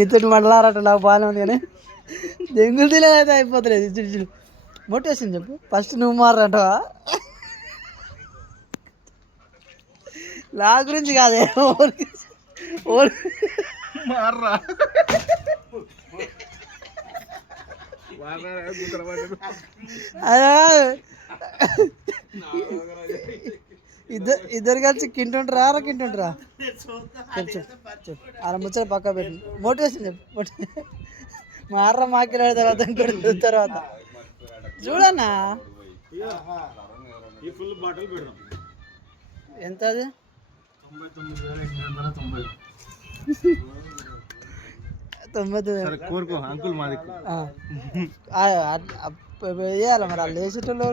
ఈతోటి మండలారట నాకు బాగానే ఉంది కానీ దెంగులు తినేదైతే అయిపోతలేదు. ఇచ్చి మోటివేషన్ చెప్పు. ఫస్ట్ నువ్వు మారంటావా? నా గురించి కాదే, మార్రా ఇద్దరు కలిసి కింటుంటారా కింటుంటారా? చెప్పు అలా ముచ్చట పక్క పెట్టి మోటివేషన్ చెప్పు. మార్ర మాకిలాడు తర్వాత చూడన్నా ఎంత అది? 99 అంకుల్ మాది వేయాలి మరి. వాళ్ళు వేసేటోళ్ళు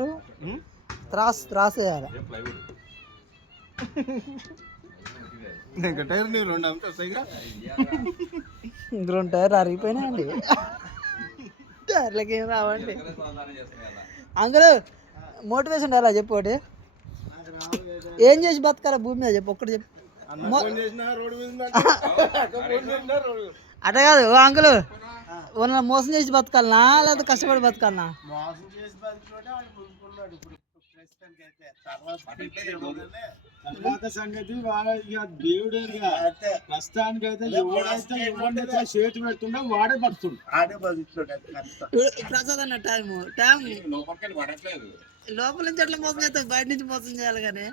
త్రాస్ వేయాలి. రెండు టైర్లు అరిగిపోయినాయండి. టైర్లకి ఏం రావండి. అందులో మోటివేషన్ అలా చెప్పు. ఒకటి ఏం చేసి బతకాల భూమి మీద చెప్పు. ఒక్కటి చెప్పు. అట్లా కాదు అంకుల్, వాళ్ళ మోసం చేసి బతకాలనా లేకపోతే కష్టపడి బతకాలనా? తర్వాత సంగతి వాళ్ళ దేవుడే. ప్రస్తుతానికి అయితే ఎవడైతే ఎవరినైతే చేతి పెడుతుండో వాడే బతుకుతుండు. ప్రసాద్ అన్న టైం లోపల నుంచి ఎట్లా మోసం చేస్తావు? బయట నుంచి మోసం చేయాలి కానీ